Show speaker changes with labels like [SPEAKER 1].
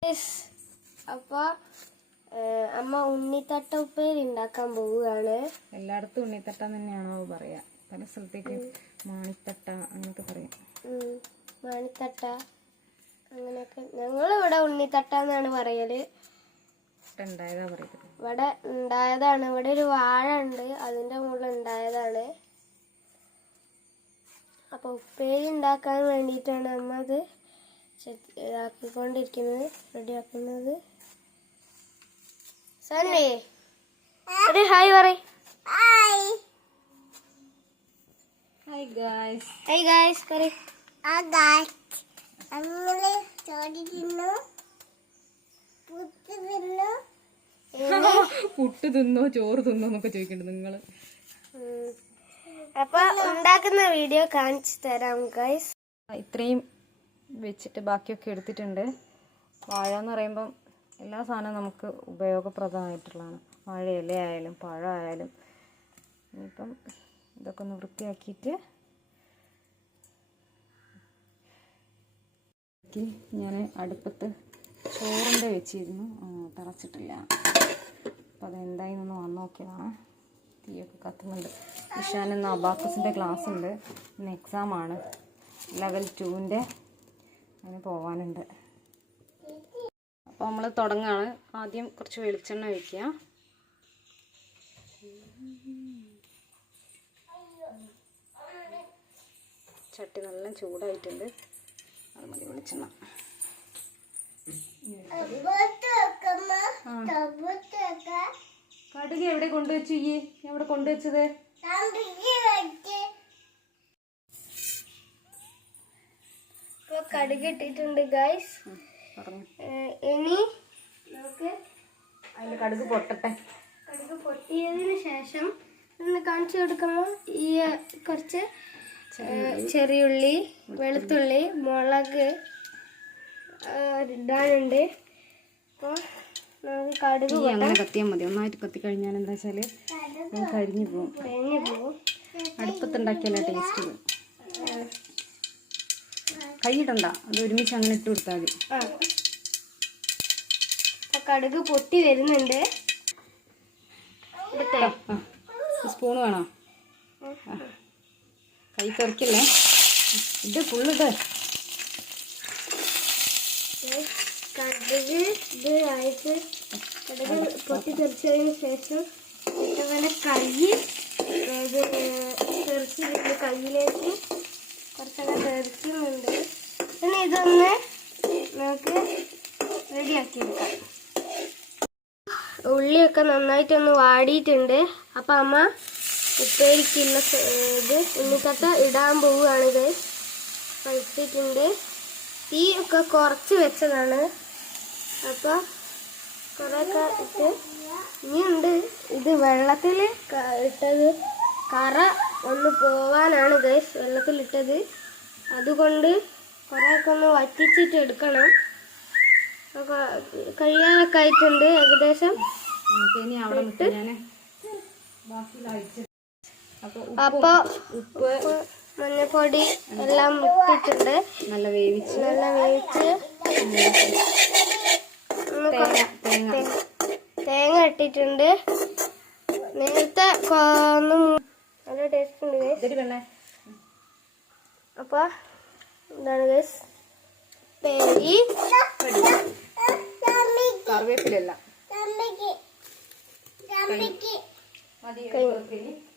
[SPEAKER 1] അപ്പൊ അമ്മ ഉണ്ണിത്തട്ട ഉപ്പേരി ഉണ്ടാക്കാൻ പോവുകയാണ്.
[SPEAKER 2] എല്ലായിടത്തും ഉണ്ണിത്തട്ട തന്നെയാണോ പറയാ? പല സ്ഥലത്തേക്ക് മാണിത്തട്ട അങ്ങനെയൊക്കെ പറയും.
[SPEAKER 1] മാണിത്തട്ട അങ്ങനെയൊക്കെ. ഞങ്ങളിവിടെ ഉണ്ണിത്തട്ട എന്നാണ് പറയല്. ഇവിടെ ഉണ്ടായതാണ്. ഇവിടെ ഒരു വാഴ ഉണ്ട്, അതിന്റെ മുകളിൽ ഉണ്ടായതാണ്. അപ്പൊ ഉപ്പേരി ഉണ്ടാക്കാൻ വേണ്ടിയിട്ടാണ് അമ്മ അത് ഇതാക്കിക്കൊണ്ടിരിക്കുന്നത്, റെഡിയാക്കുന്നത്. സണ്ണി ഒരു ഹായ് പറയ്.
[SPEAKER 2] Hi guys.
[SPEAKER 1] ഹായ് ഗായ്സ് പറയ്.
[SPEAKER 2] പുട്ട് തിന്നോ ചോറ് തിന്നോ എന്നൊക്കെ ചോദിക്കണ്ട നിങ്ങള്.
[SPEAKER 1] അപ്പൊ ഉണ്ടാക്കുന്ന വീഡിയോ കാണിച്ചു തരാം ഗൈസ്.
[SPEAKER 2] ഇത്രയും വെച്ചിട്ട് ബാക്കിയൊക്കെ എടുത്തിട്ടുണ്ട്. വാഴ എന്ന് പറയുമ്പം എല്ലാ സാധനവും നമുക്ക് ഉപയോഗപ്രദമായിട്ടുള്ളതാണ്. വാഴ ഇലയായാലും പഴമായാലും. ഇനിയിപ്പം ഇതൊക്കെ ഒന്ന് വൃത്തിയാക്കിയിട്ട് ഞാൻ അടുപ്പത്ത് ചോറിൻ്റെ വെച്ചിരുന്നു, തിളച്ചിട്ടില്ല. അപ്പം അതെന്തായിന്നൊന്ന് വന്ന് നോക്കിയതാണ്. തീയൊക്കെ കത്തുന്നുണ്ട്. ഇഷാൻ ഇന്ന് അബാക്കസിൻ്റെ ക്ലാസ് ഉണ്ട്. ഇന്ന് എക്സാമാണ്, ലെവൽ 2ൻ്റെ. അതിന് പോവാനുണ്ട്. അപ്പോൾ നമ്മൾ തുടങ്ങുകയാണ്. ആദ്യം കുറച്ച് വെളിച്ചെണ്ണ ഒഴിക്കുക. ചട്ടി നല്ല ചൂടായിട്ടുണ്ട്. അത് മതി വെളിച്ചെണ്ണ. കടുക് എവിടെ കൊണ്ടുവച്ചു? ഈ എവിടെ കൊണ്ടുവച്ചത്?
[SPEAKER 1] കടുക് ഇട്ടിട്ടുണ്ട് ഗൈസ്. ഇനി നമുക്ക്
[SPEAKER 2] അതിന്റെ കടുക് പൊട്ടട്ടെ.
[SPEAKER 1] കടുക് പൊട്ടിയതിന് ശേഷം ഒന്ന് കാണിച്ചു കൊടുക്കുമ്പോൾ ഈ കുറച്ച് ചെറിയുള്ളി, വെളുത്തുള്ളി, മുളക് ഇടാനുണ്ട്. അപ്പോൾ നമുക്ക് കടുക്
[SPEAKER 2] അങ്ങനെ കത്തിയാൽ മതി. ഒന്നായിട്ട് കത്തി കഴിഞ്ഞാൽ എന്താ വെച്ചാൽ കരിഞ്ഞു പോകും. അടുപ്പത്തുണ്ടാക്കിയല്ലേ ടേസ്റ്റ്. കൈയിടണ്ട, അത് ഒരുമിച്ച് അങ്ങനെ ഇട്ട് കൊടുത്താൽ മതി.
[SPEAKER 1] കടുക് പൊട്ടി വരുന്നുണ്ട്.
[SPEAKER 2] സ്പൂൺ വേണോ? കൈ തെറിക്കില്ലേ? ഇത് ഫുള്ളിട്ട്
[SPEAKER 1] കടുക് ഇത് ആയിട്ട് കടുക് പൊട്ടി തെറിച്ചതിന് ശേഷം ഇതുപോലെ കൈ തെറിച്ചിട്ട് കയ്യിലേക്ക് കുറച്ചൊക്കെ തെറിക്കുന്നുണ്ട്. പിന്നെ ഇതൊന്ന് നമുക്ക് റെഡിയാക്കി എടുക്കാം. ഉള്ളിയൊക്കെ നന്നായിട്ടൊന്ന് വാടിയിട്ടുണ്ട്. അപ്പം അമ്മ ഉപ്പേരിക്കുള്ള ഇത് ഉണ്ണിത്തട്ട ഇടാൻ പോവുകയാണ്. ഇത് അപ്പം ഇട്ടിട്ടുണ്ട്. തീ ഒക്കെ കുറച്ച് വെച്ചതാണ്. അപ്പം കുറേയൊക്കെ ഇട്ട് ഇനിയുണ്ട്. ഇത് വെള്ളത്തിൽ ഇട്ടത് കറ ഒന്ന് പോവാനാണ് ഗൈസ് വെള്ളത്തിലിട്ടത്. അതുകൊണ്ട് കുറേയൊക്കെ ഒന്ന് വറ്റിച്ചിട്ട് എടുക്കണം. കഴിയാനൊക്കെ ആയിട്ടുണ്ട് ഏകദേശം. അപ്പൊ ഉപ്പ്, മഞ്ഞപ്പൊടി എല്ലാം ഇട്ടിട്ടുണ്ട്.
[SPEAKER 2] നല്ല വേവിച്ച്
[SPEAKER 1] തേങ്ങ ഇട്ടിട്ടുണ്ട്. നേരത്തെ നല്ല ടേസ്റ്റ് ഉണ്ട്. അപ്പൊ എന്താണ് ഗൈസ് പേരി
[SPEAKER 2] കറിവേപ്പിലല്ല.